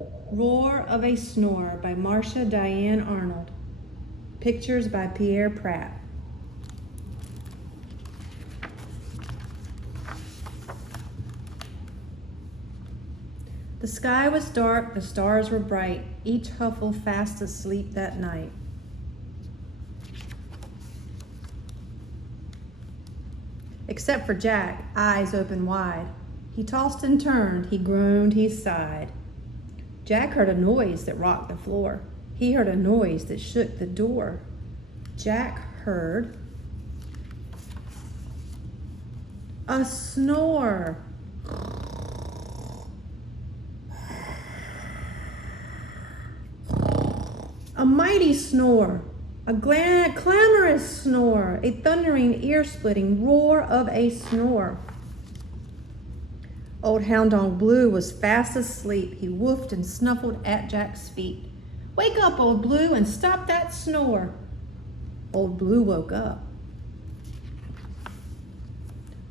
Roar of a Snore by Marcia Diane Arnold. Pictures by Pierre Pratt. The sky was dark, the stars were bright, each Huffle fast asleep that night. Except for Jack, eyes open wide. He tossed and turned, he groaned, he sighed. Jack heard a noise that rocked the floor. He heard a noise that shook the door. Jack heard a snore. A mighty snore, a clamorous snore, a thundering, ear-splitting roar of a snore. Old Hound Dog Blue was fast asleep. He woofed and snuffled at Jack's feet. "Wake up, Old Blue, and stop that snore." Old Blue woke up.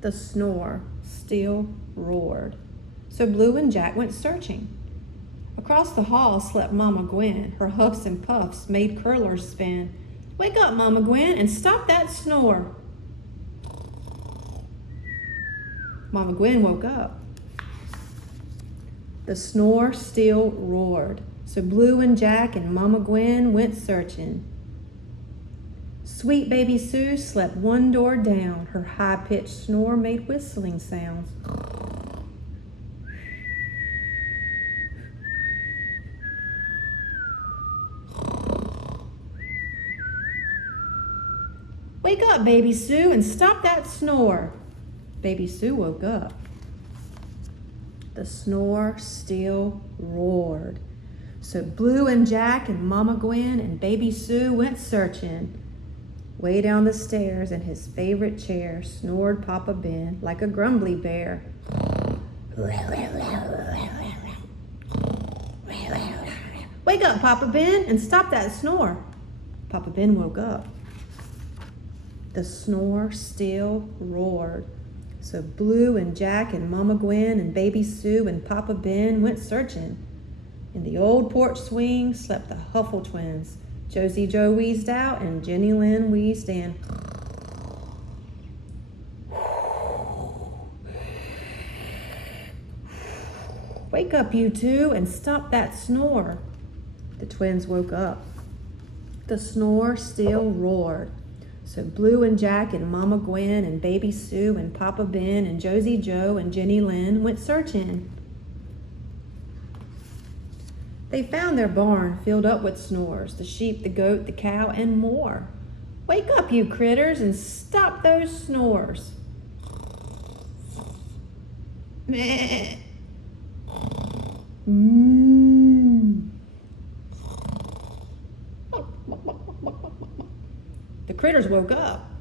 The snore still roared. So Blue and Jack went searching. Across the hall slept Mama Gwen. Her huffs and puffs made curlers spin. "Wake up, Mama Gwen, and stop that snore." Mama Gwen woke up. The snore still roared. So Blue and Jack and Mama Gwen went searching. Sweet baby Sue slept one door down. Her high-pitched snore made whistling sounds. "Wake up, baby Sue, and stop that snore." Baby Sue woke up. The snore still roared. So Blue and Jack and Mama Gwen and baby Sue went searching. Way down the stairs in his favorite chair snored Papa Ben like a grumbly bear. "Wake up, Papa Ben, and stop that snore." Papa Ben woke up. The snore still roared. So Blue and Jack and Mama Gwen and baby Sue and Papa Ben went searching. In the old porch swing slept the Huffle twins. Josie Joe wheezed out and Jenny Lynn wheezed in. "Wake up, you two, and stop that snore." The twins woke up. The snore still roared. So Blue and Jack and Mama Gwen and baby Sue and Papa Ben and Josie Joe and Jenny Lynn went searching. They found their barn filled up with snores, the sheep, the goat, the cow, and more. "Wake up, you critters, and stop those snores." Meh. The critters woke up.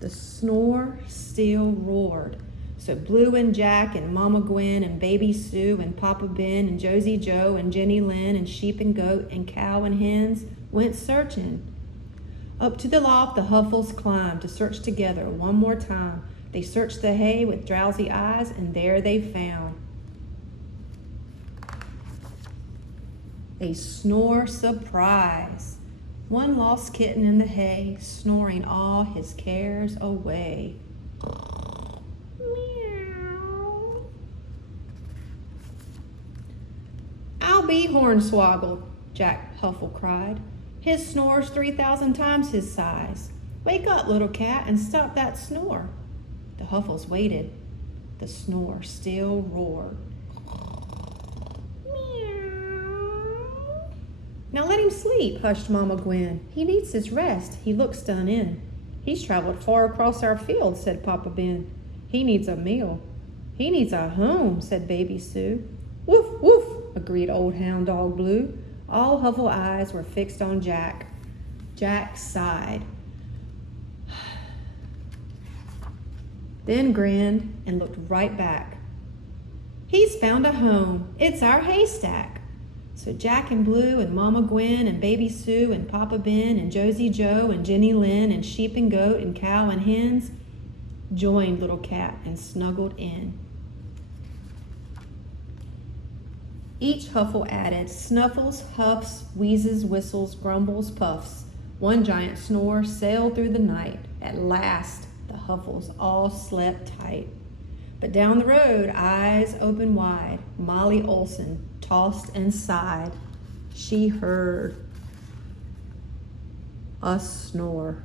The snore still roared. So Blue and Jack and Mama Gwen and baby Sue and Papa Ben and Josie Joe and Jenny Lynn and sheep and goat and cow and hens went searching. Up to the loft the Huffles climbed to search together one more time. They searched the hay with drowsy eyes, and there they found a snore surprise. One lost kitten in the hay, snoring all his cares away. Meow. "I'll be Hornswoggle," Jack Huffle cried. "His snore's 3,000 times his size. Wake up, little cat, and stop that snore." The Huffles waited. The snore still roared. "Now let him sleep," hushed Mama Gwen. "He needs his rest. He looks done in." "He's traveled far across our field," said Papa Ben. "He needs a meal." "He needs a home," said baby Sue. "Woof, woof," agreed Old Hound Dog Blue. All Huffle eyes were fixed on Jack. Jack sighed, then grinned and looked right back. "He's found a home. It's our haystack." So Jack and Blue and Mama Gwen and baby Sue and Papa Ben and Josie Joe and Jenny Lynn and sheep and goat and cow and hens joined Little Cat and snuggled in. Each huffle added snuffles, huffs, wheezes, whistles, grumbles, puffs. One giant snore sailed through the night. At last, the huffles all slept tight. But down the road, eyes open wide, Molly Olson tossed and sighed. She heard a snore.